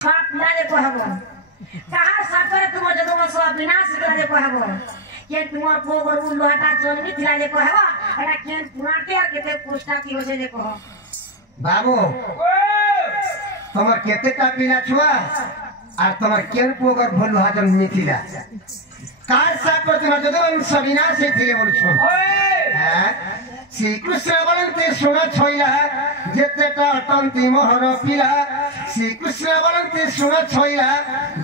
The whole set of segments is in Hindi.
साप पिलाले कहबो कहा सापर तुम जदो सब विनाश करे कहबो के तुमर पोगर उ लोहाटा जन्मी थिलाले कहबो एटा केन पुराण के केते पुष्टा की होसे जे कहो बाबू तमर केतेटा पिला छुआ আর তোমার কেন পোগর ভলু হাজন মিথিলা কার সাপর তোমার যদুবংশ সবিনাশ হইছিলে বলছো হ্যাঁ শ্রীকৃষ্ণ বলন্তে শোনা ছইলা যেতেটা অটন্তি মোহর পিলা শ্রীকৃষ্ণ বলন্তে শোনা ছইলা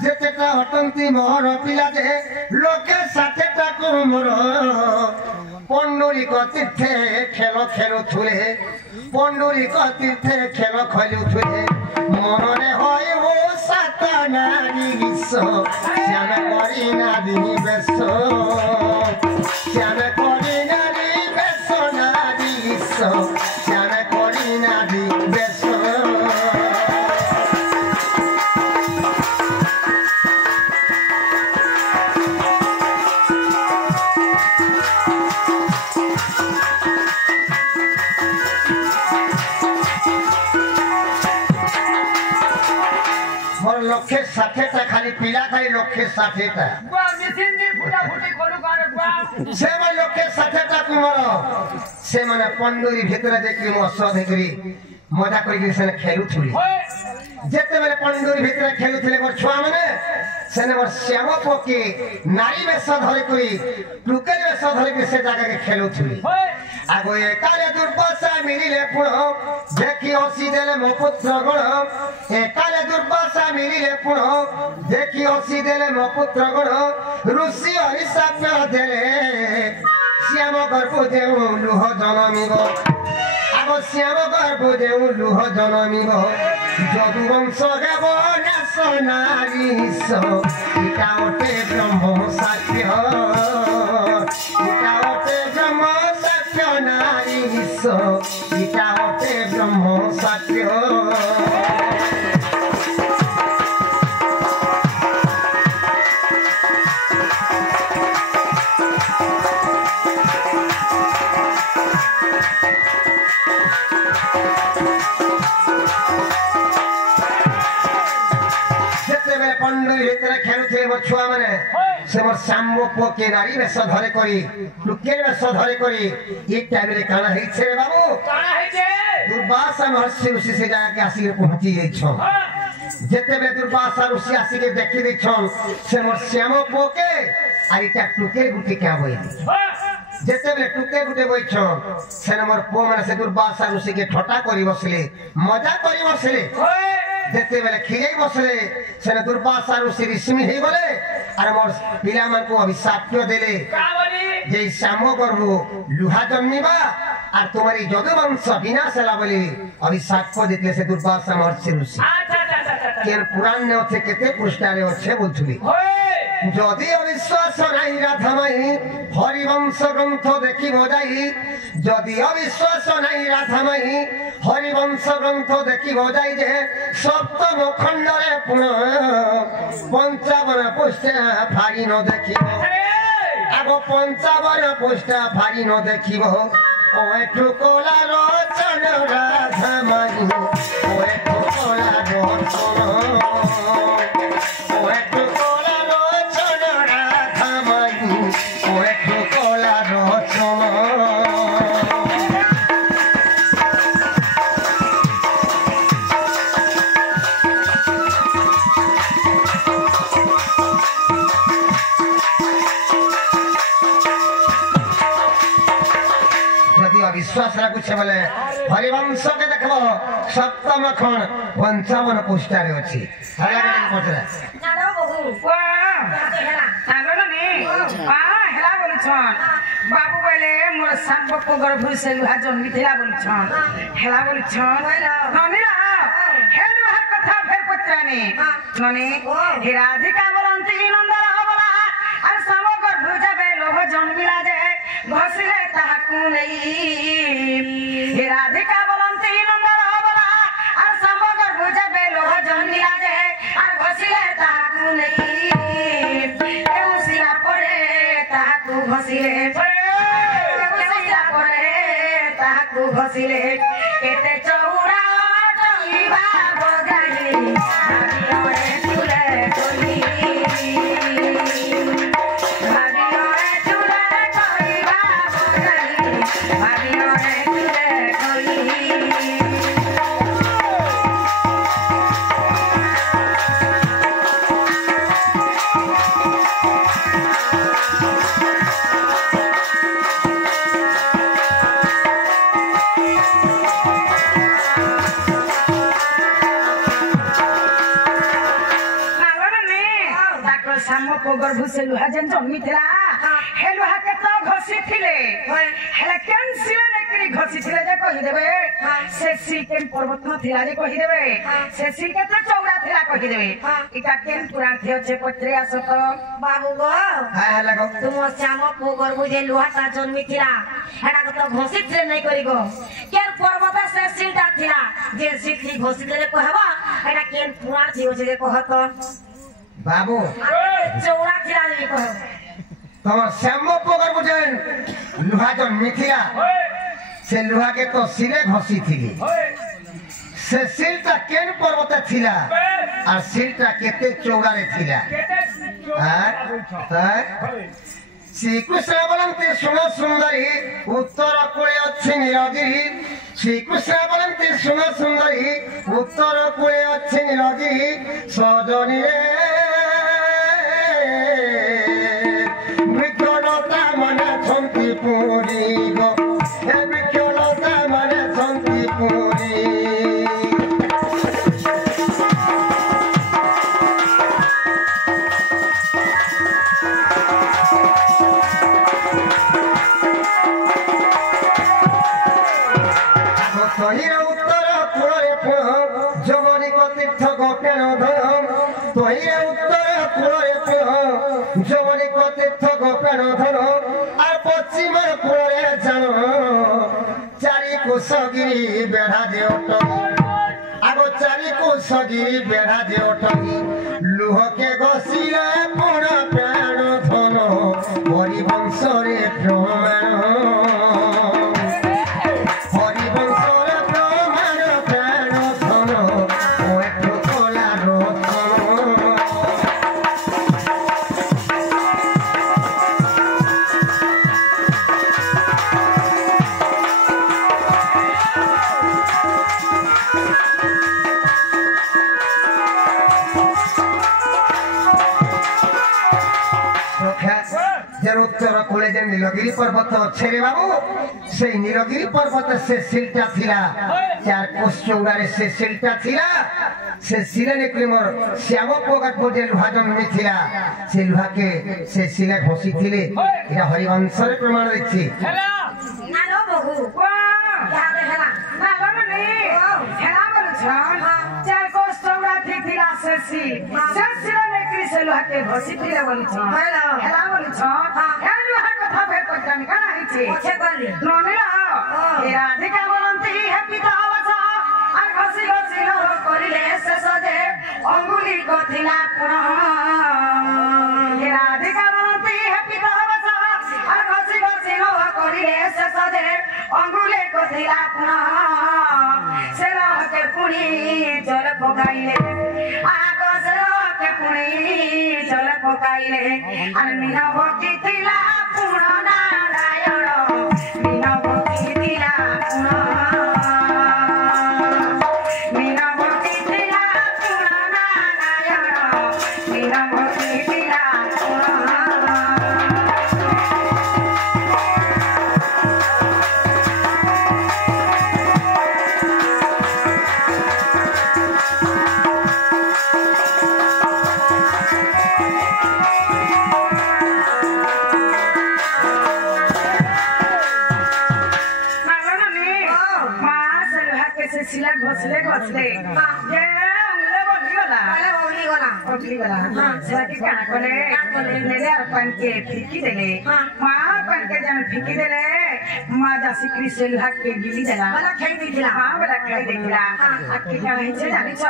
যেতেটা অটন্তি মোহর পিলা যে লোকে সাথেটা কুমর পন্ডরিক তীর্থে খেলো খেলুথুলে পন্ডরিক তীর্থে খেলো খেলুথুলে মনরে হয় ও সাতনারি বিশ্ব শ্যাম করি নারী বেশ শ্যাম করি নারী বেশ নারী বিশ্ব শ্যাম করি নারী বেশ লক্ষে 60টা খালি পিলা খালি লক্ষে 60টা বুয়া মেশিন দি ফুটা ফুটি কলু করে বুয়া সে মানে লক্ষে 60টা কুমর সে মানে পন্ডুরি ভিতরে দেখি মৎস্য দেখি মজা করি সে খেলুথুলি যেতেবেলে পন্ডুরি ভিতরে খেলুথিলে মোর ছুয়া মানে সেনে মোর শ্যাম পকি নারী বেশ ধরে করি টুকের বেশ ধরে করি সে জায়গাকে খেলুথুলি আগো একালে দুর্বাসা মিলিলে পুণ দেখি হসি দেলে মো পুত্র গণ একালে দুর্বাসা মিলিলে পুণ দেখি হসি দেলে মো পুত্র গণ ঋষি অভিশাপ দেলে শ্যাম গর্ভ দেউ লুহ জনমিব আগো শ্যাম গর্ভ দেউ লুহ জনমিব যদুবংশ দেব নাশ নারী ইটা ওটে ব্রহ্ম সাক্ষ্য ইটা ওটে ব্রহ্ম সাক্ষ্য নারী ইটা ওটে ব্রহ্ম সাক্ষ্য ছুয়া মানে সে মোর শ্যাম্ব পোকে নারী বেশ ধরে করি টুকের বেশ ধরে করি এই টাইমে কানা হইছে রে বাবু কানা হইছে দুর্বাসা মহর্ষি ঋষি সে জায়গাকে আসিকে পৌঁছি যাইছন যেতেবে দুর্বাসা ঋষি আসিকে দেখি দিছন সে মোর শ্যাম পোকে আর এটা টুকের গুটি কে বই যেতেবে টুকে গুটে বইছন সে মোর পো মানে সে দুর্বাসা ঋষিকে ঠটা করি বসলে মজা করি বসলে যেতেবেলে খিয়াই বসলে সেনে দুর্বাসা ঋষি ঋষিমি হয়ে গলে আর মোর পিলা মানকু অভিশাপ দেলে যে শ্যাম গর্ভ লুহা জন্মিবা আর তোমার এই যদুবংশ বিনাশ হেলা বলি অভিশাপ দিতে সে দুর্বাসা মহর্ষি ঋষি কেন পুরাণ নে অছে কেতে পৃষ্ঠারে অছে বলছুলি যদি অবিশ্বাস নাই রাধামাই হরিবংশ গ্রন্থ দেখিব যাই যদি অবিশ্বাস নাই রাধামাই হরিবংশ গ্রন্থ দেখিব যাই যে সপ্তম খণ্ডরে পুনঃ 55 পৃষ্ঠা ফাড়ি ন দেখিব আগো 55 পৃষ্ঠা ফাড়ি ন দেখিব ও একটু কোলা রচন রাধামাই ও একটু কোলা রচন ও একটু विश्वास रखुछे बोले हरिवंश के देखबो सप्तम खंड 55 पृष्ठारे अछि हला के पछरा नालो बहु वाह नालो ने हेला बोलछन बाबू बोले मोर सात बप्पो गर्भ से लुहा जन्मी थिला बोलछन हेला बोलछन ननिला हेलु हर कथा फेर पत्राने नने हे राधिका बोलंती नंदन हबला और सम गर्भ जाबे लोह जन्मिला जे घसिले ताहाकु नहीं हे राधिका बोलंती नंदन हबला और सम गर्भ जाबे लोह जन्मिला जे और घसिले ताहाकु नहीं एउसिया पड़े ताहाकु घसिले एउसिया पड़े ताहाकु घसिले केते चौड़ा टंगी बा बगाई सामो पोगर भुसे लुहा जन जन्मी थिला हे लुहा के तो घसी थिले हेला केन सिले नेकरी घसी थिले जे कहि देबे से सिल केन पर्वत न थिला जे कहि देबे से सिल के तो चौड़ा थिला कहि देबे इटा केन पुराण थियो छे पत्रे आसो तो बाबू गो हां लगो तुम श्याम पोगर बुझे लुहाटा जन्मी थिला एटा तो घसी थिले नै करी गो केन पर्वत से सिलटा थिला जे सिलथी घसी देले कहबा एटा केन पुराण थियो जे कहत बाबू चौड़ा थिला जे कह तमर श्याम पोगर बुझेन लुहा जन मिथिला से लुहा के तो सिले घसी थी से सिलटा केन पर्वत थिला और सिलटा केते चौड़ा रे थिला श्रीकृष्ण बोलते सुन सुंदरी उत्तर कूले अच्छी नीलगिरी श्रीकृष्ण बोलते सुन सुंदरी उत्तर कूले अच्छी नीलगिरी सजनी वृक्षलता मन छंती पुरी गो वृक्षलता मन छंती पुरी तहिर उत्तर कूल जमनी तीर्थ गोपेण धन तहिर उत्तर कूल जमनी तीर्थ गोपेण धन और पश्चिम कूल जान चारि कुशगिरी बेढ़ा देवट आगो चारि कुशगिरी बेढ़ा देवट लुह के घसिले पुण प्राण धन हरिवंश रे प्रमाण उत्तर कूले नीलगिरी पर्वत अच्छे रे बाबू से नीलगिरी पर्वत से सिलटा थिला चार कोस चौड़ारे से सिलटा थिला से सिले ने मोर श्याम पोगर बोजे लुहा जन्मी थिला से लुहा के से सिले घसी थिले एटा हरिवंश रे प्रमाण देछि ना लो बहू क्या देखला ना गमनी हेला बोल छन चार कोस चौड़ा थिला से सिले ने से लुहा के घसी थिले बोल छन हेला बोल छन हे लुहा कथा फेर पटन काना हिछि अच्छे करली नोनिरा हे राधिका बोलंती हे पिता आवासा आ घसी घसी लो करिले से सजे अंगुली को थिला पुन हे राधिका बोलंती हे पिता आवासा आ घसी घसी लो करिले से सजे अंगुली को थिला पुन से लो के पुनी जल पकाइले आ गसलो के पुनी जल पकाइले आ मीना भक्ति थिला पुन नारायण मीना भक्ति थिला पुन मीना भक्ति थिला पुन नारायण मीना भक्ति थिला पुन सिला घसले घसले जे उंगले बोली गला हां सेला के काना कोले ले यार पान के फिकी देले मां पान के जन फिकी देले मां जासी क्रिसेल हक के गिली देला बला खाई दिला हां बला खाई दिला अक्की का हिचे जानी छ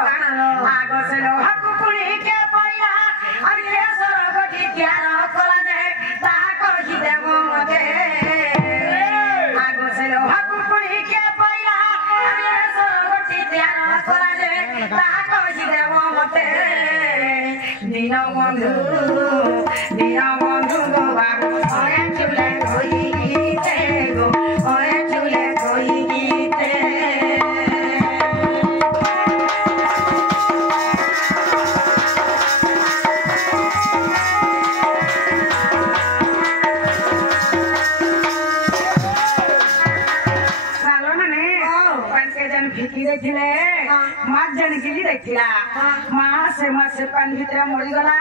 आगो से लो हक पुणी के पहिला अरे के सरगटी के र कोला दे ता कहि देबो मते आगो से लो हक पुणी के पहिला अरे सरगटी त्यार कोला दे ता कहि देबो मते दीन बंधु गो बाबू ओए चुले कोई गीते गो ओए चुले कोई गीते फिकी देखिले माँ जन गिली थिला मां से माछ से पानी भीतर मरी गला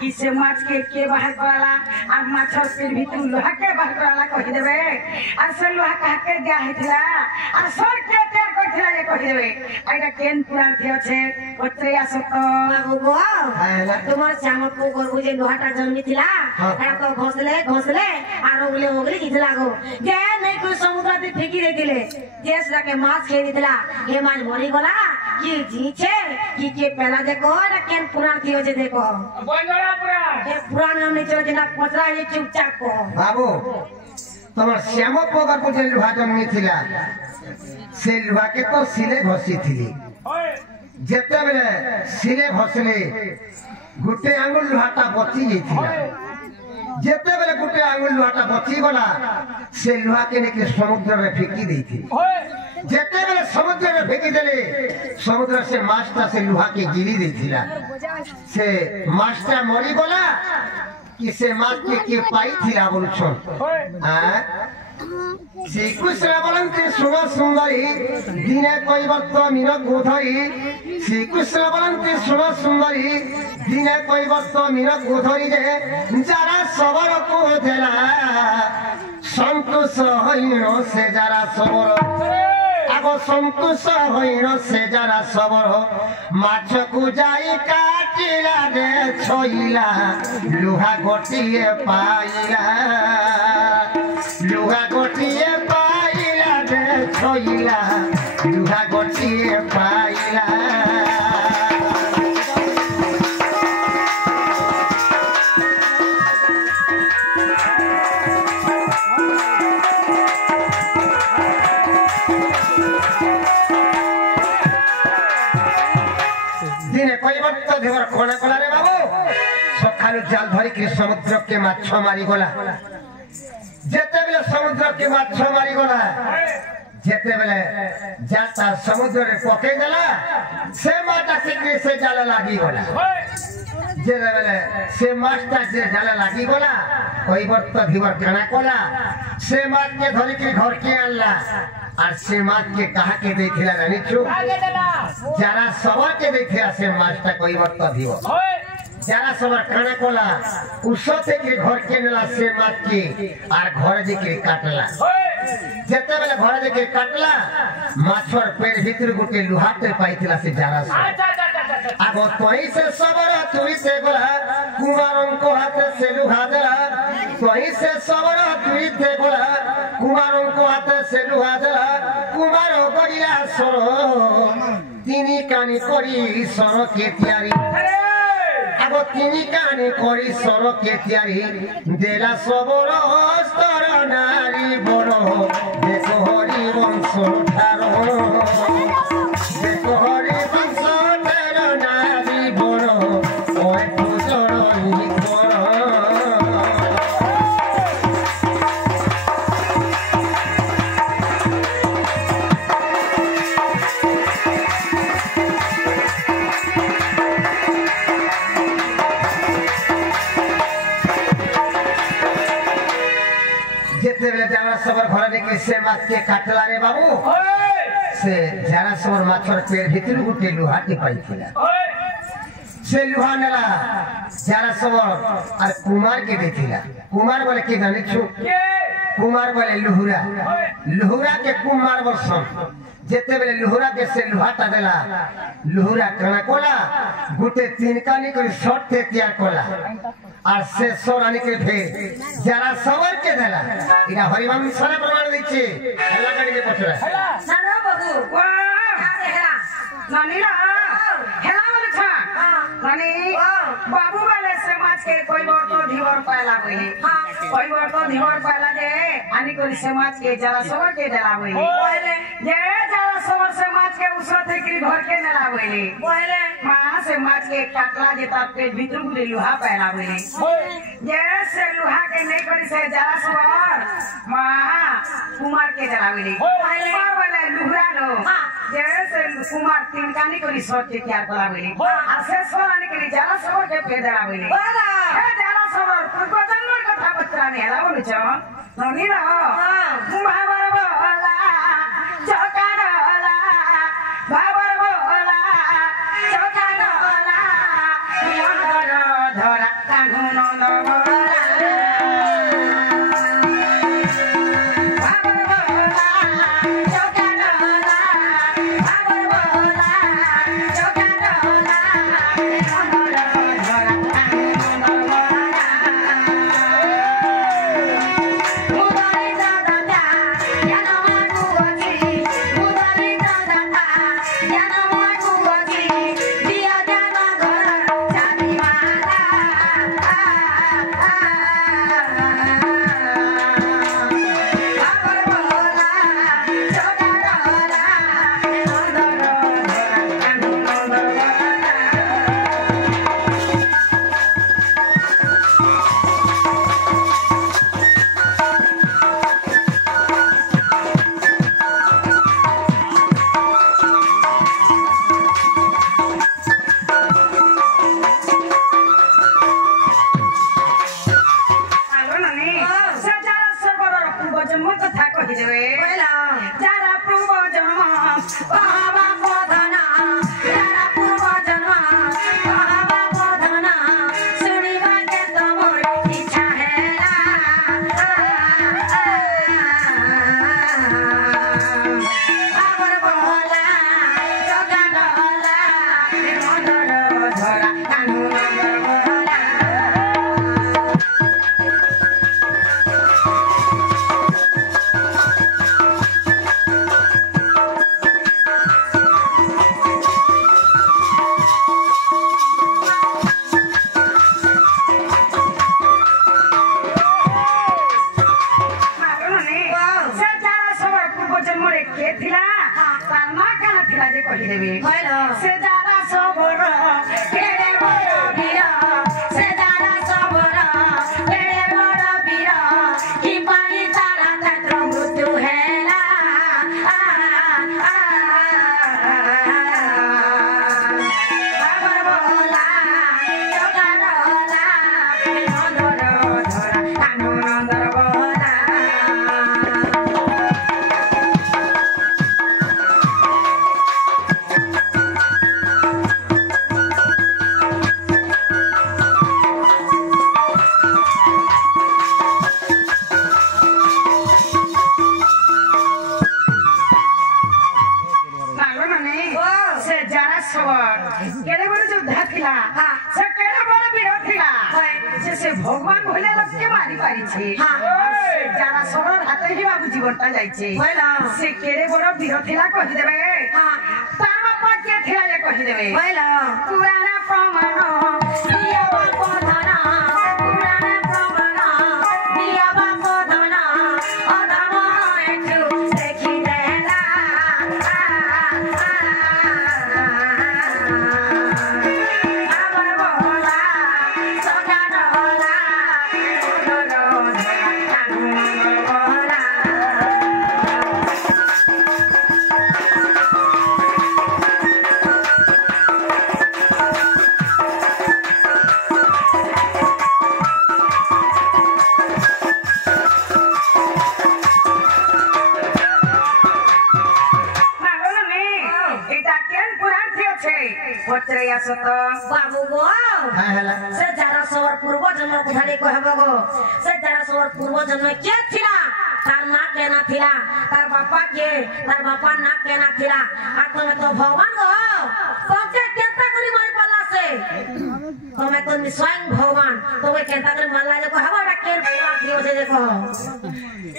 कि से माछ के बाहर कराला आ माछर पेट भीतर लोहा के बाहर कराला कहि देबे आ से लोहा कहा के दिया हेथिला आ सर के तैयार करथिला ये कहि देबे आइडा केन पुराण थे छे पत्रे आसत बाबू तुम्हार श्याम को गरु जे लोहाटा जन्मी थिला एटा तो घोसले आ ओगले किथला गो जे नहीं कोई समुद्र में फेंकी देथिले देश जाके माछ खेल दिला हे माछ मरी गला कि जी छे कि के पहला देखो ना केन पुराण थियो जे देखो बंगला पुराण ये पुराण हम नहीं चले जेना पचरा ये चुपचाप को बाबू তোমার শ্যাম পগর যে লুহা জন্মি থিলা সে লুহাকে তো সিলে ঘষি থিলি যেতেবেলে সিলে ঘষলে গোটে আঙ্গুল লুহাটা বচি যাইছিলা যেতেবেলে গোটে আঙ্গুল লুহাটা বচি গলা সে লুহাকে নাকি সমুদ্রে ফেকি দেইছিলি যেতেবেলে সমুদ্রে ফেকি দেলে সমুদ্র সে মাছটা সে লুহাকে গিলি দেইছিলা সে মাছটা মরি গলা कि से माछ के पाई थिला बोलछन हां श्रीकृष्ण बोलंते सुन सुंदरी दिने কৈবর্ত মিন গোধরি শ্রীকৃষ্ণ बोलंते सुन सुंदरी दिने কৈবর্ত মিন গোধরি রে যারা সবর কো দেলা সন্তোষ হইন সে যারা সবর আগো সন্তোষ হইন সে যারা সবর মাছকু যাই কাটিলা রে ছইলা লুহা গটিয়ে পাইলা লুহা গটিয়ে পাইলা রে ছইলা লুহা গটিয়ে পাইলা कोना कोला रे बाबू सकालु जाल धरी के समुद्र के माछ मारी गला जेते बेले समुद्र के माछ मारी गला जेते बेले जाता समुद्र रे पके गला से माटा से जाल लागी गला जेते बेले से माछटा जे जाल लागी गला কৈবর্ত ধীবর কানা कोला से माछ के धरी के घर के आनला আর সে মাছকে কাহাকে দেখিলা জানিছো যারা সবাইকে দেখিলা সে মাছটা কৈবর্ত দিব যারা সবার কানা কোলা উৎস থেকে ঘরকে নেলা সে মাছকে আর ঘরে দিকে কাটলা যেতেবেলে ঘরে দিকে কাটলা মাছর পেট ভিতরে গোটে লুহাতে পাইছিলা সে যারা আগো তোই সে সবর তুইতে গলা কুমারঙ্ক হাতে সে লুহা দেলা তোই সে সবর তুইতে গলা কুমারঙ্ক হাতে সে লুহা দেলা কুমার গড়িয়া সর তিনি কানি করি সরকে তিয়ারি আগো তিনি কানি করি সরকে তিয়ারি দেলা সবর স্তর নারী বড় দেখো হরি বংশ ঠারো দেখো হরি বংশ ঠারো নারী বড় ওই পুজোর কর যেতেবেলে যারা সবার ঘরে দেখে সে মাছকে কাটলা রে বাবু সে যারা সবার মাছর পেট ভিতরে গোটে লুহাটি পাইছিলা সে লুহা নেলা যারা সবার আর কুমারকে দেখিলা কুমার বলে কি জানিছো কুমার বলে লুহুরা লুহুরাকে কুমার বলছন যেতেবেলে লুহুরাকে সে লুহাটা দেলা লুহুরা কানা কোলা গোটে তিনকানি করে শর্তে তিয়ার কোলা আর সে সরানি কে ফের যারা সবারকে দেলা এটা হরিবংশরে প্রমাণ দিচ্ছে এলাকাটিকে পছরা সারা বাবু আরে হেলা নানিরা হেলা বলেছ নানি বাবু বলে সে মাছ के কৈবর্ত ধীবর পায়লা বইলে কৈবর্ত ধীবর পায়লা যে আনি করি সে মাছ के যারা সবারকে দেলা বইলে যে যারা সবার সে মাছ के উস থেকে ঘর के নেলা বইলে বলে মা সে মাছ के কাটলা যে তার পেট ভিতর গুলি লোহা পায়লা বইলে যে সে লোহা के नहीं करी से যারা সবার মা কুমার के দেলা বইলে কুমার বলে লুহরা লো যে সে কুমার তিন কানি করি সত্যি তৈয়ার করা বইলে আর সে সরানি করি যারা সবারকে পেট দেলা বইলে হে যারা সবার পূর্বজন্মের কথা বত্রানি হেলা বলেছ ননি রহ কুমার বলা চকারলা বাবার বলা भगवान भले लोग के मारी पारी छे जारा सबर हाथे ही बाबू जीवनटा जाई छे से केरे बड़ वीर थिला कहि देबे तार बापा के थिला जे कहि देबे पुराना प्रमाण दिया बाप धना पुराना प्रमाण दिया बाप धना अधम एकु देखि देला बाबू गो से जारा सवर पूर्व जन्म कुठारी कहबो गो से जारा सवर पूर्व जन्म के थिला तार ना केना थिला तार बापा ना केना थिला आ तुम तो भगवान गो पके केता करी मारी पाला से तुम तो स्वयं भगवान तो वे केता करी मारला जे कहबो डा केर पूरा थियो जे देखो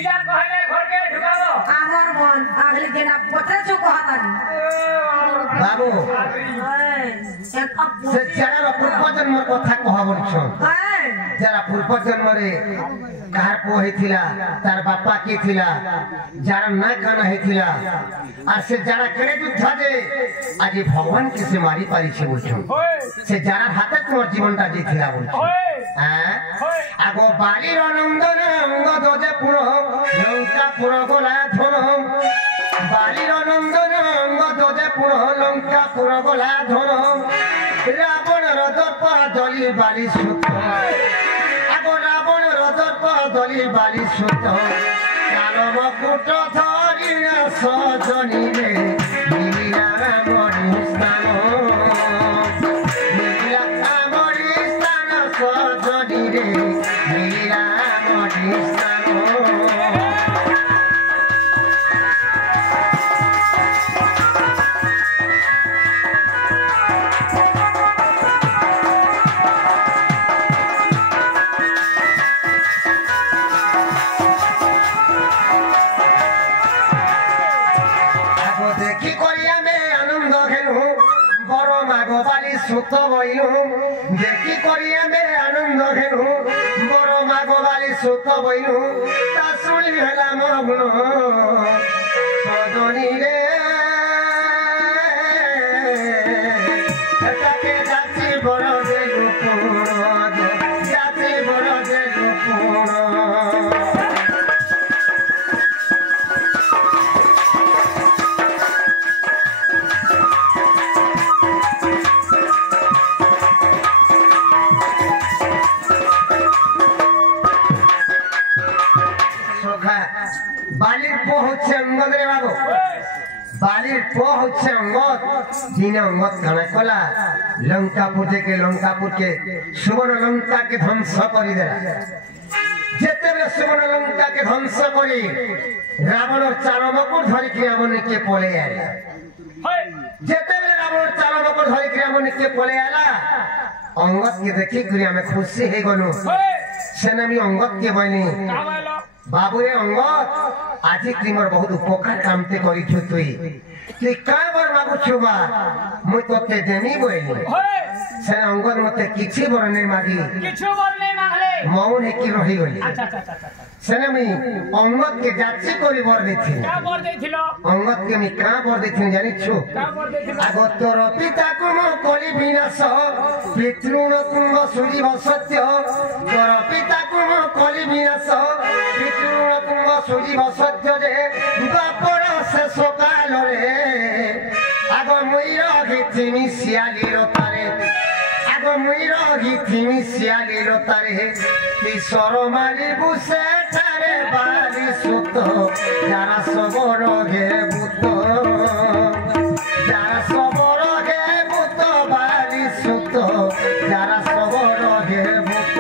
इला कहले घर के ढुकावो हमर मन आगली देना पत्रे छु कहतानी बाबू से जारा पूर्व जन्म कथा कहबो छ जारा पूर्व जन्म रे कार पो हेथिला तार बापा के थिला जारा ना काना हेथिला और से जारा केने युद्ध जे आज भगवान के से मारी पारी छे बोलछो से जारा हाथे तोर जीवनटा जे थिला बोलछो आगो बाली नंदन अंग दोजे पुरो लंका पुरो गोला धन बाली नंदन अंग दोजे पुरो लंका पुरो गोला धन रावण रदप दली बाली सुत आगो रावण रदप दली बाली सुत कालो मकुट धरि न सजनी रे नीला रामणी स्थान नीला रामणी स्थान सजनी रे देखी करी आमे आनंद घेनु बड़ मागवाली सुत बइनु ता सुनी हेला मोर गुण सजनी रे एटाके जाति बड़ देलु कोण जाति बड़ देलु कोण बालिर पो হচ্ছে অঙ্গদ রে বাবু বালির পো হচ্ছে অঙ্গদ দিনে অঙ্গদ কানা কলা লঙ্কাপুর থেকে লঙ্কাপুরকে সুবর্ণ লঙ্কাকে ধ্বংস করে দেলা যেতেবেলে সুবর্ণ লঙ্কাকে ধ্বংস করে রাবণের চারমকুট ধরিকি রাবণকে পলে আইলা যেতেবেলে রাবণের চারমকুট ধরিকি রাবণকে পলে আইলা অঙ্গদকে দেখি করে আমি খুশি হয়ে গলু সেনা আমি অঙ্গদকে বইনি बाबुरे अंगद आज तुमर बहुत उपकार कामते करिछु तुई कि काबर मागु छुबा मुई तोते देमी बोइली से अंगद मते किछि बरने मागी मौन है कि रही गली सेने मी अंगद के जाची करी बर देथि का बर देथिलो अंगद के मी का बर देथि जानि छु का बर देथिलो आगो तोर पिता को मो कली विनाश पितृण तुंग सुरी सत्य तोर पिता को मो कली विनाश पितृण तुंग सुरी सत्य जे बापर शेष काल रे आगो मुई रहिथिमि सियाली रोतारे आगो मुई रहिथिमि सियाली रोतारे किशोर माली बुसे ठारे बाली सुत जारा सबोर गे बुत जारा सबोर गे बुत बाली सुत जारा सबोर गे बुत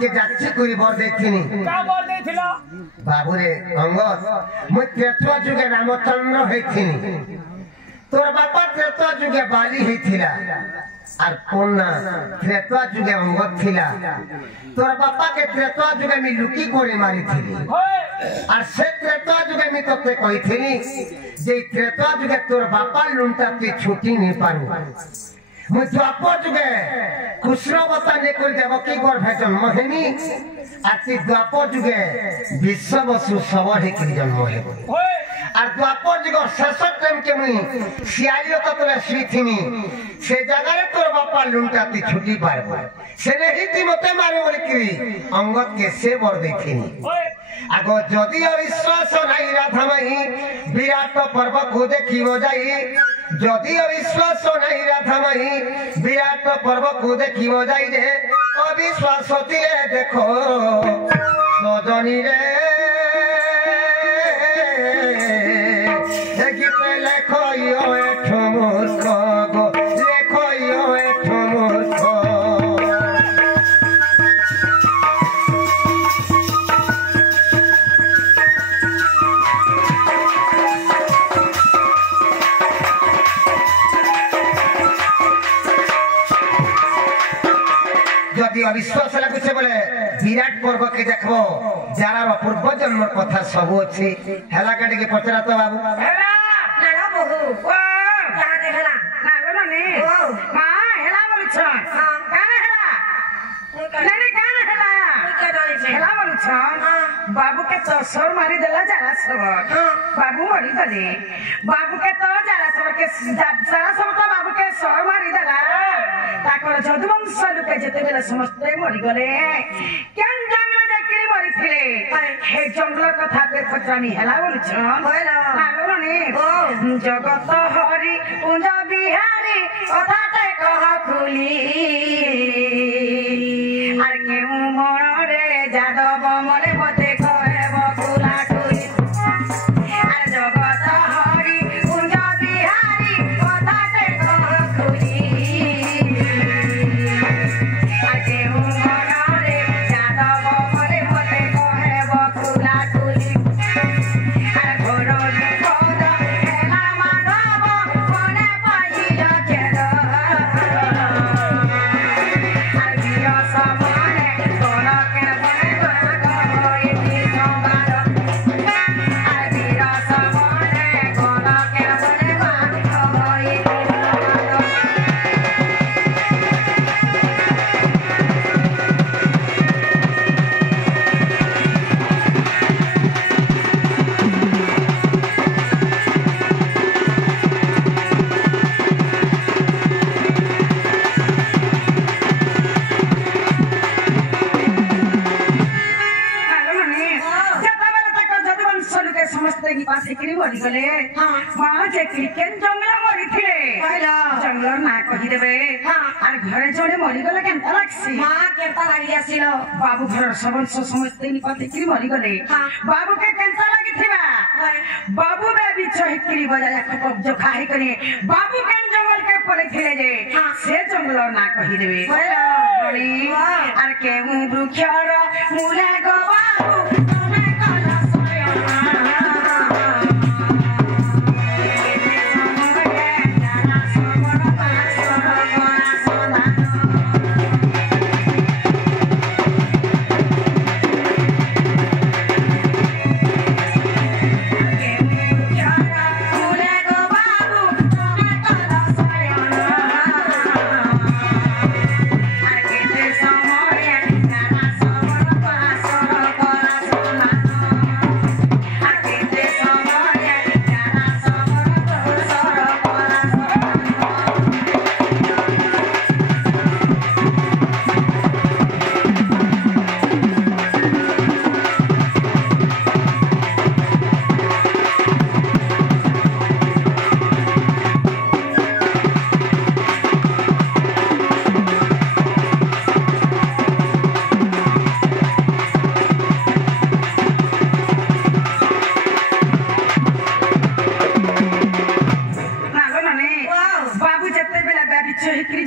के जाची करी बर देखिनी का बर देथिलो बाबूरे अंगद मु त्रेता जुगे रामचंद्र हेथिनी तोर बापा त्रेता जुगे बाली हेथिला आर कोना त्रेता जुगे अंगद थिला तोर बापा के त्रेता जुगे मी लुकी कोरी मारी थिली आर से त्रेता जुगे मी तोते कहिथिनी जे त्रेता जुगे तोर बापा लुंटा के छुटी नहीं पारू मु द्वापर जुगे कृष्णवता ने कर देवकी गर्भे जन्म हेनी आती द्वापर जुगे विश्ववसु सबरे की जन्म हे आ द्वापर जुगे शेष टाइम के मुई सियाली ततले स्वीथिनी से जगह रे तोर बापा लुंटाती छुटी पारबो से नहीं ती मते मारे बोले की अंगद के से बर देखिनी आगो जदि अविश्वास नाही राधा माही विराट पर्व को देखिबो जाई जदि अविश्वास नाही राधा माही विराट पर्व को देखिबो जाई रे अविश्वास तिले देखो सजनी रे गीत लेखो यो एठो मूर्ख गो लेखो यो एठो मूर्ख अविश्वास लगुचे बोले विराट पर्व के देखबो जारा पूर्व जन्म कथा सब अछि हेला काटे के पचरा तो बाबू हेला नाला बहू ओ कहां देखला ना बोलो ने मां हेला बोलु छ काने हेला नानी काने हेला के डाली छे हेला बोलु छ बाबू के तो सर मारी देला जारा सब बाबू मरी गले बाबू के तो जारा सब के सारा सब तो बाबू के सर मारी देला ताकर जदुवंश लुके जेते बेला समस्त मरि गले केन जंगल जाकरी मरि थिले हे जंगल कथा पे पत्रामी हेला बोलु छ होला बोलो ने जगत हरि कुंज बिहारी कथा ते कह खुली आर केउ मोर रे जादव मले मते कहे बकुला टुली आर जगत हरि कुंज बिहारी कथा ते कह खुली हेला माँ जे क्रिकेट जंगल मरी थे जंगल ना कही देबे और घरे जोड़े मरी गले केनता लागसी माँ केनता लागी आसिलो बाबू घर सबन समझते नि पते कि मरी गले बाबू के केनता लागी थिबा बाबू बे बिछ हिकरी बजा खप जो खाई करे बाबू केन जंगल के पड़े थिले जे से जंगल ना कही देबे और के वृक्षर मूले गो बाबू तने कला सोया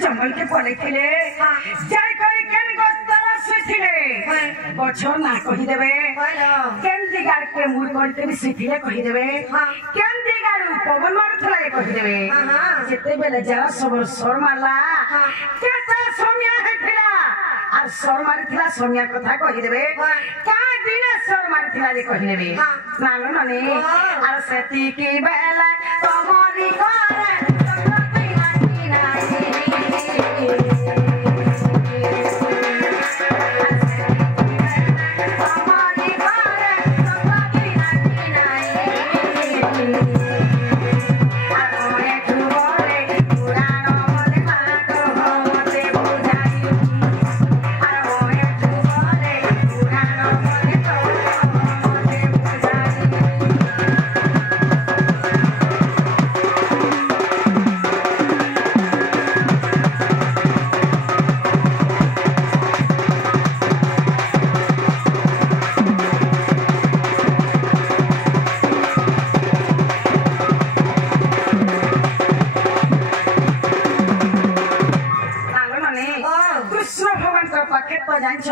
जंगल के पड़े थिले जाय करी केन गस्तला सुथिले बछो ना कहि देबे केन दिगार के मुर करते भी सुथिले कहि देबे केन दिगार पवन मारथला कहि देबे जेते बेले जरा सब सर मारला केता सोमिया हेथिला और सर मारथिला सोमिया कथा कहि देबे का दिने सर मारथिला जे कहि देबे नालो नने और सेती की बेला तमरी करे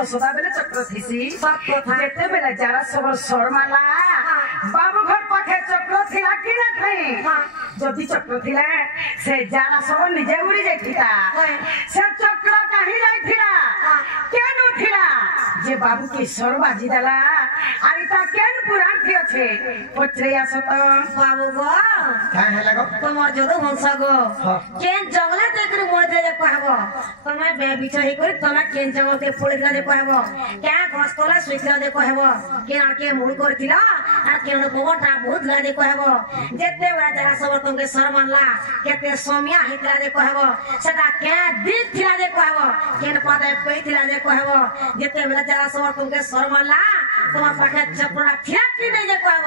सदा बेले चक्र थीसी जेते बेले जरा सब शर्माला बाबू घर पाखे चक्र थिला कि न थई जदी चक्र थिला से जरा सब निजे उड़ी जाइथिता से चक्र काहि जाइथिला केनु थिला जे बाबू के सर बाजी देला आरी ता केन पुराण थी अछि पचरे आसत बाबू गो काय है लगो तमर जदो हंस गो केन जंगले तेकरी मोते जे कहबो तमे बे बिचही करी तमे केन जंगल ते पड़िला जे कहबो क्या घसतला सुइतला जे कहबो के आके मुड़ करथिला आ केन कोटा बहुत ला जे कहबो जेते बड़ा जरा सब तुमके सर मानला केते सोमिया हितला जे कहबो सदा के दिल थिला जे कहबो केन पदे पेथिला जे कहबो जेते बड़ा जरा सब तुमके सर मानला তোমার পাখে চক্রটা থিলা কি নাই যে কহব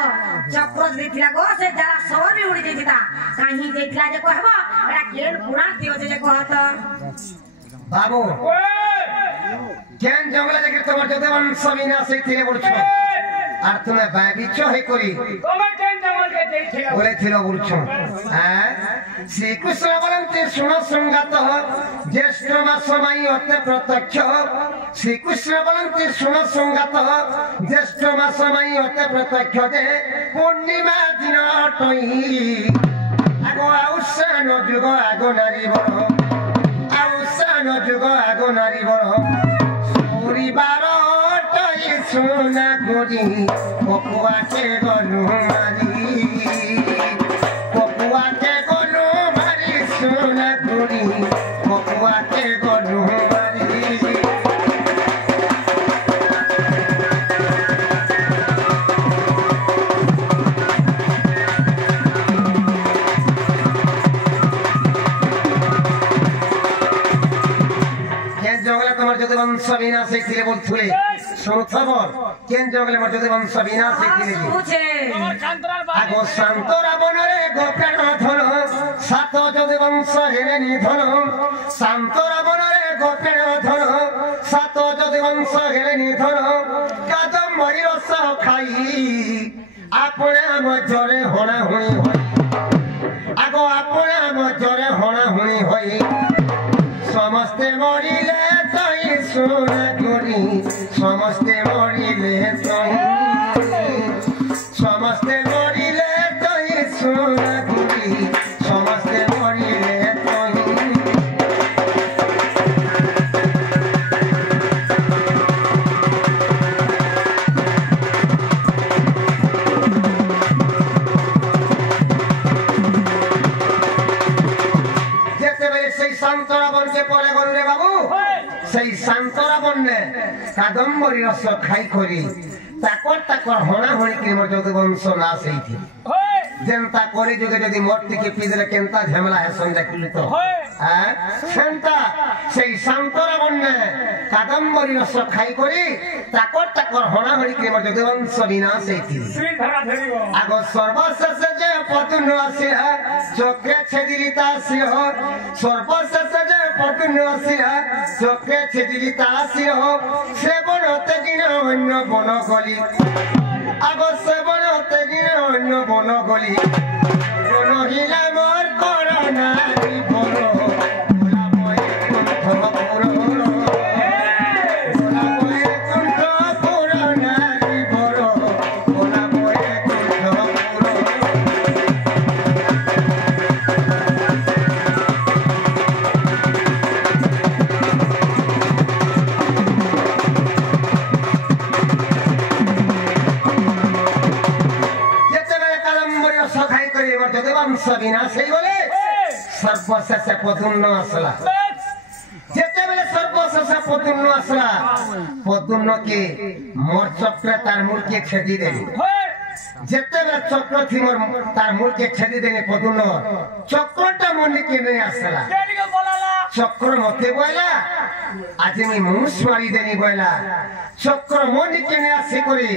চক্র যদি থিলা গো সে যারা সবর বি উড়ি যাইতা কাহি যাইতলা যে কহব এটা কেন পুরাণ দিও যে কহত বাবু কেন জঙ্গলে দেখি তোমার যতে বংশ বিনাশ হইছিলে বলছো আর তুমি বাইবিচ্ছ হই করি তোমার কেন জঙ্গলকে দেইছিল বলেছিল বলছো হ্যাঁ শ্রীকৃষ্ণ বলেন তে শুনো সংগাত জ্যেষ্ঠ মাস মাই হতে প্রত্যক্ষ শ্রীকৃষ্ণ বলেন তে শুনো সংগাত জ্যেষ্ঠ মাস মাই হতে প্রত্যক্ষ যে পূর্ণিমা দিন টই আগো আউসান যুগ আগো নারী বড় আউসান যুগ আগো নারী বড় পরিবার টই সোনা করি পকুয়াকে গনু মারি পকুয়াকে গনু মারি সোনা করি পকুয়াকে গনু মারি জঙ্গলে তোমার যদি বংশ বিনাশ হয়েছিল বলছিলে শোনো খবর কেন জঙ্গলে মর যদি বংশ বিনাশ হইছিলে বুঝে তোমার শান্তরার বাড়ি আগো শান্তরা বনরে গোপেন ধন সাত যদি বংশ হেরে নিধন শান্তরা বনরে গোপেন ধন সাত যদি বংশ হেরে নিধন কাদম্বরী রস খাই আপনা মজরে হণা হুণি হই আগো আপনা মজরে হণা হুণি হই সমস্তে মরিলে তই সোনা করি সমস্তে মরিলে তই সমস্তে মরিলে তই সোনা করি সমস্তে মরিলে তই যেতেবেলে সেই শান্তরা বনকে পরে গরু রে বাবু সেই শান্তরা বন্যে কাদম্বরী রস খাই করি তাকর তাকর হণা হণি কি মোর যদি বংশ না সেইথি যেনতা করি যুগে যদি মূর্তিকে পিদরে কেনতা ঝামেলা হেসন দেখলি তো সেনতা সেই শান্তরা বন্যে কাদম্বরী রস খাই করি তাকর তাকর হণা হণি কি মোর যদি বংশ বিনাশ সেইথি আগ সর্বশেষে যে পতুন আসিয়া চোখে ছেদিলি তা আসিয়া সর্বশেষে যে পতুন আসিয়া চোখে ছেদিলি তা আসিয়া সে বনতে গিনা অন্য বন গলি আগ সে বনতে গিনা অন্য বন গলি বন হিলা মোর করোনা বড় ভোলা বয়ে কুণ্ঠ পুরো ভোলা বয়ে কুণ্ঠ পুরো নারী বড় ভোলা বয়ে কুণ্ঠ পুরো যেতেবেলে কাদম্বরী রস খাই করি এবার যদি বংশ বিনাশ হই বলে সর্বশেষে পতুন্ন আসলা যেতেবেলে সর্বশেষে পতুন্ন আসলা পতুন্নকে মোর চক্রে তার মূলকে ছেদি দেলি যেতেবেলে চক্র থিমর তার মূলকে ছেদি দেলি পতুন্ন চক্রটা মন্দিকে নিয়ে আসলা চক্র মতে বইলা আজ আমি মুস মারি দেনি বইলা চক্র মন্দিকে নিয়ে আসি করি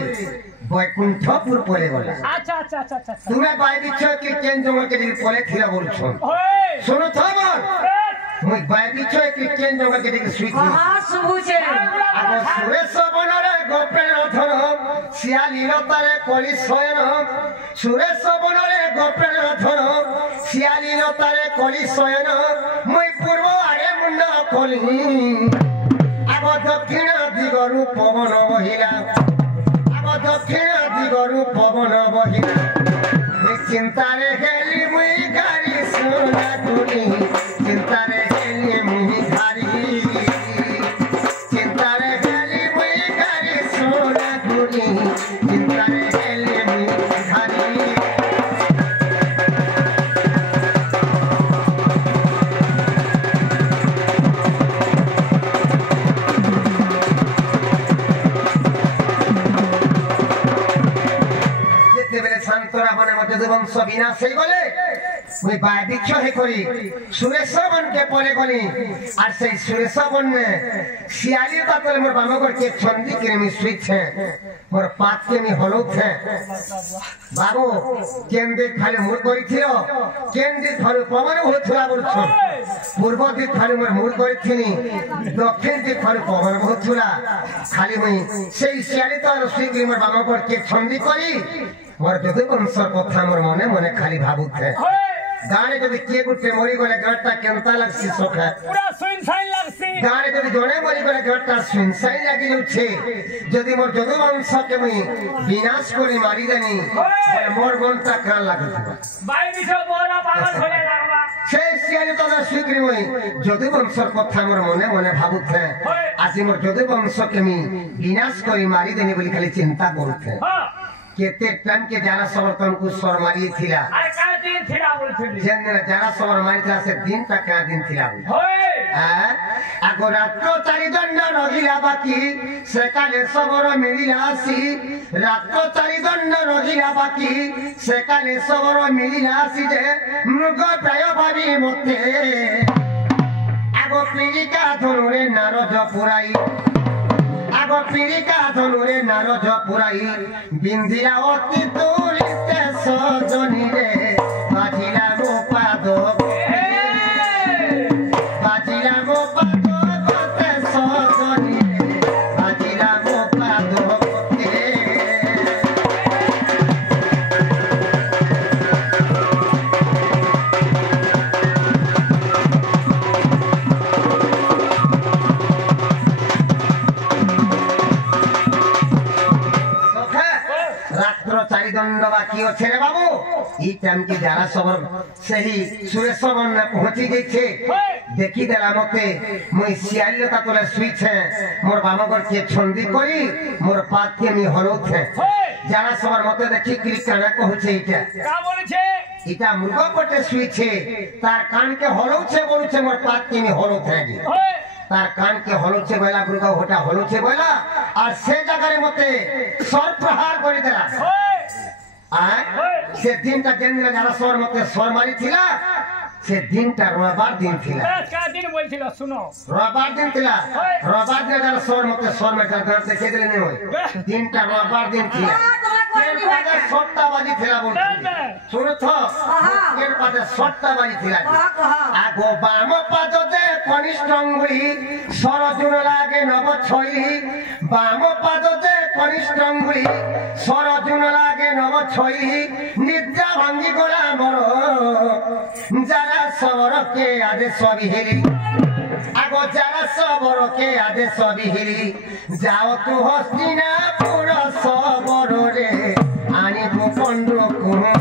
বৈকুণ্ঠপুর পরে বলা আচ্ছা আচ্ছা আচ্ছা আচ্ছা তুমি বাই দিচ্ছ কি কেন জঙ্গলকে দিকে পরে থিরা বলছ শোনো তো আমার মুই বাই দিচ্ছ কি কেন জঙ্গলকে দিকে শুইছি বুঝে আগো সুরেশ বনরে গোপেন ধন শিয়ালি লতারে কলি শয়ন সুরেশ বনরে গোপেন ধন শিয়ালি লতারে কলি শয়ন মুই পূর্ব আড়ে মুন্ড কলি আগো দক্ষিণ দিগরু পবন বহিলা দক্ষিণ দিগরু পবন বহিলা চিন্তারে গেলি মুই গাড়ি সোনা করি চিন্তারে গেলি মুই গাড়ি চিন্তারে গেলি মুই গাড়ি সোনা করি চিন্তারে গেলি মুই গাড়ি শান্তরা বনে মধ্যে বংশ বিনাশ হয়ে গলে ওই বাদিক্ষ হে করি সুরেশ বনকে পরে গলি আর সেই সুরেশ বনে শিয়ালি তাতলে মোর বামগরকে ছন্দি করে মি শুইছে মোর পাতকে মি হলৌছে বাবু কেন্দ্রে খালি মুর করিছিল কেন্দ্রে খালি পবন হচ্ছিল বলছ পূর্ব দিক খালি মোর মুর করিছিনি দক্ষিণ দিক খালি পবন হচ্ছিল খালি মুই সেই শিয়ালি তার শুইকি মোর বামগরকে ছন্দি করি মোর যদি বংশর কথা মোর মনে মনে খালি ভাবুছে গাড়ি যদি কিଏ ଗୋଟେ ମରିଗଲେ ଗାଁଟା କେନ୍ତା ଲାଗ୍ସି ସଖା ପୁରା ସୁଇନସାଇନ୍ ଲାଗ୍ସି ଗାଁରେ ଯଦି ଜଣେ ମରିଗଲେ ଗାଁଟା ସୁଇନସାଇନ୍ ଲାଗି ଯାଉଛି ଯଦି ମୋର ଯଦୁବଂଶକେ ମୁଇଁ ବିନାଶ କରି ମାରିଦେନି ମୋର ମନଟା କାଁ ଲାଗୁଥିବ ବାଇ ବିଷ ବୋରା ପାଗଳ ଭଳିଆ ଲାଗବା ସେ ଶିଆଳି ଦାଦା ସ୍ୱୀକରି ମୁଇଁ ଯଦୁବଂଶର କଥା ମୋର ମନେ ମନେ ଭାବୁଥାଏ ଆଜି ମୋର ଯଦୁବଂଶକେ ମୁଇଁ ବିନାଶ କରି ମାରିଦେନି ବୋଲି ଖାଲି ଚିନ୍ତା କରୁଥାଏ केते टाइम के जाना समर्थन को स्वर मारी थिला अरे का दिन थिला बोलथि जेन जाना स्वर मारी थिला से दिन तक का दिन थिला होय आगो रात्रो चारि दंड रहिला बाकी से काले सबरो मिलिला आसी रात्रो चारि दंड रहिला बाकी से काले सबरो मिलिला आसी जे मृग प्राय भाबी मते आगो पीड़िका धनुरे नारद पुराई আগ পিড়িকা ধনুরে নারদ পুরাই বিন্ধিয়া অতি তুলিতে সজনীরে বাজিলা গো পাদ বাজিলা গো পাদ গতে সজনীরে বাজিলা গো পাদ চারিদণ্ড বাকি আছে রে বাবু এই টাইমকে যারা সবর সেই সুরেশ বন্যা পৌঁছি গেছে দেখি দেলা মতে মুই শিয়ালিতা তোলে শুইছে মোর বামগর কে ছন্দি করি মোর পাতকে মি হলুছে যারা সবর মতে দেখি ক্লিক কানা কହୁছে এটা কা বলেছে এটা মৃগ পটে শুইছে তার কানকে হলুছে বলছে মোর পাতকে মি হলুছে তার কানকে হলুছে বলা মৃগ ওটা হলুছে বলা আর সে জায়গার মতে সর প্রহার করে দেলা সে দিনটা যেদিন যারা সর মতে সর মারি ছিল সে দিনটা রবিবার দিন ছিল দিন বলছিল শুনো রবিবার দিন ছিল রবিবার দিন যারা সর মতে সর মেটার ঘর দেখে দিলে নেই দিনটা রবিবার দিন ছিল সটটা বাজি ছিল বলছি শুনো তো এর পাশে সটটা বাজি ছিল আগো বাম পাদতে কনিষ্ঠ অঙ্গুলি সরজুন লাগে নব ছইলি বাম পাদতে কনিষ্ঠ অঙ্গুলি সরজুন লাগে নব ছইলি নিদ্রা ভাঙ্গি গোলা মর যারা সবরকে আদেশ বিহিরি আগো যারা সবরকে আদেশ বিহিরি যাও তু হস্তিনাপুর সবরে আনিব পণ্ড কুমর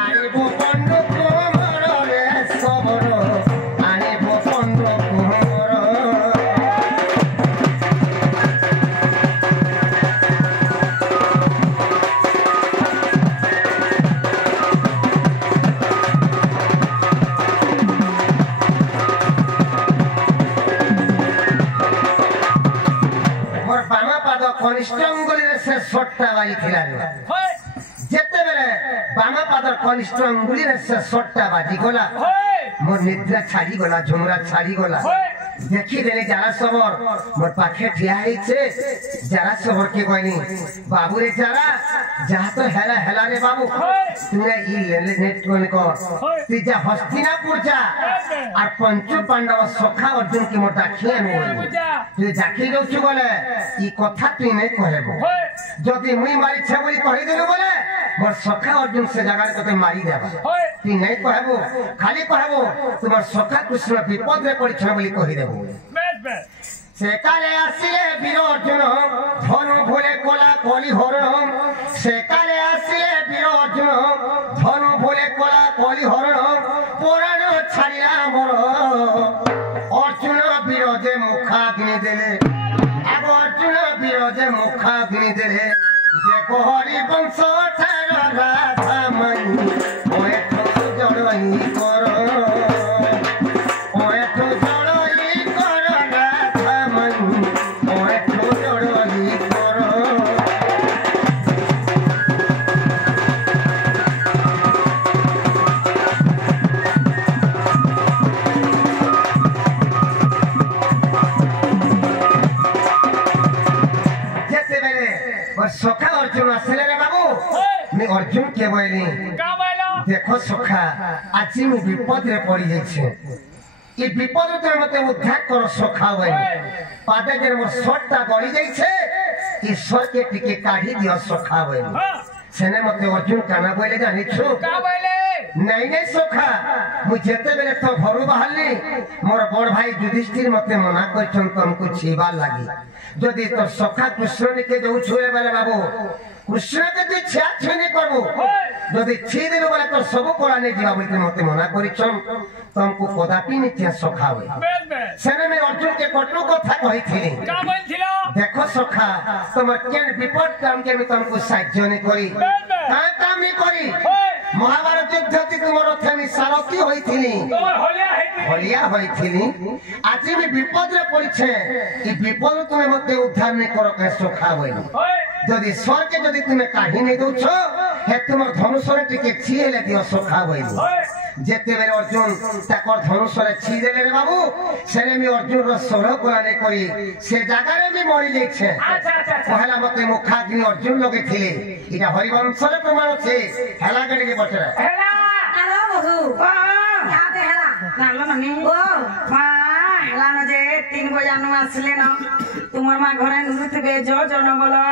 আনিব পণ্ড কুমর রে সবর আনিব পণ্ড কুমর কনিষ্ঠ অঙ্গুলির সে সটটা বাজি ଥିଲା যেତେବେଳେ বাম পাদর কনিষ্ঠ অঙ্গুলির সে সটটা বাজি গলা মোর নিদ্রা ছাড়ি গলা ঝুমরা ছাড়ি গলা ଦେଖିଦେଲି ଯାରା ସବର ମୋର ପାଖେ ଠିଆ ହେଇছে ଯାରା ସବର কে কইনি বাবুরে যারা যাহা তো হেলা হেলা রে বাবু তুই ই লেলে নেট কোন কর তুই যা হস্তিনাপুর যা আর পঞ্চ পাণ্ডব সখা অর্জুন কি মোর ডাকিয়ে আনবো তুই ডাকি যাচ্ছু বলে ই কথা তুই নেই কহেব যদি মুই মারিছে বলি কহি দেলু বলে মোর সখা অর্জুন সে জায়গায় তোকে মারি দেবা তুই নেই কহেব খালি কহেব তোমার সখা কৃষ্ণ বিপদে পড়িছ বলি কহি দেব সেকালে আসিলে বীর অর্জুন ধনু ভুলে কোলা কলি হরণ সেকালে আসিলে বীর অর্জুন ধনু ভুলে কোলা কলি হরণ পুরাণ ছাড়িলা মর অর্জুন বিরোধে মুখাগ্নি দেলে আগ অর্জুন বিরোধে মুখাগ্নি দেলে দেখো হরি বংশ রাধা মাই জড়াই কর সখা অর্জুন আসলে রে বাবু আমি অর্জুন কে বলি দেখো সখা আজি মু বিপদে পড়ি যাইছে এই বিপদ থেকে মতে উদ্ধার করো সখা বলি পাদে যে মোর শটটা গড়ি যাইছে ঈশ্বরকে টিকে কাঢ়ি দিও সখা বলি সেনে মতে অর্জুন কানা বলে জানিছো নাই নাই সখা মু যেতে বেলে তো ঘরু বাহারলি মোর বড় ভাই যুধিষ্ঠির মতে মনা করছন তমকু ছিবার লাগি যদি তোর সখা কৃষ্ণকে যাচ্ছু বেলে বাবু কৃষ্ণকে তুই ছিয়া ছুঁনি করবু যদি ছি দিলু বলে তোর সবু কলা নেই যা বলতে মতে মনা করিছন তমকু কদাপি নিত্যা সখা হই সেনে মে অর্জুনকে কটু কথা কইছিলি দেখো সখা তোমার কেন বিপদ কামকে আমি তমকু সাহায্য নি করি কামি করি মহাভারত যুদ্ধতে তোমার আমি সারথি হইছিলি হলিয়া হইছিলি আজি আমি বিপদে পড়িছে এই বিপদ তুমি মতে উদ্ধার নি করো কে সখা বইলি যদি স্বর্গে যদি তুমি কাহিনী দৌছ হে তোমার ধনুষরে টিকে ছিয়েলে দিও সখা বইলি যেতেবেলে অর্জুন তাকর ধনুষরে ছি দেলে রে বাবু সেরে আমি অর্জুন র সর কোলানে করি সে জায়গায় আমি মরি যাইছে আচ্ছা আচ্ছা আচ্ছা পহেলা মতে মুখাগ্নি অর্জুন লগে ছিলে এটা হরিবংশরে প্রমাণ আছে হেলা গড়িকে বছরে হেলা নালো বহু ইয়াতে হেলা নালো নানি ও মা হেলা না যে 3 বজানো আসলে না তোমার মা ঘরে নুরুতবে জন বলো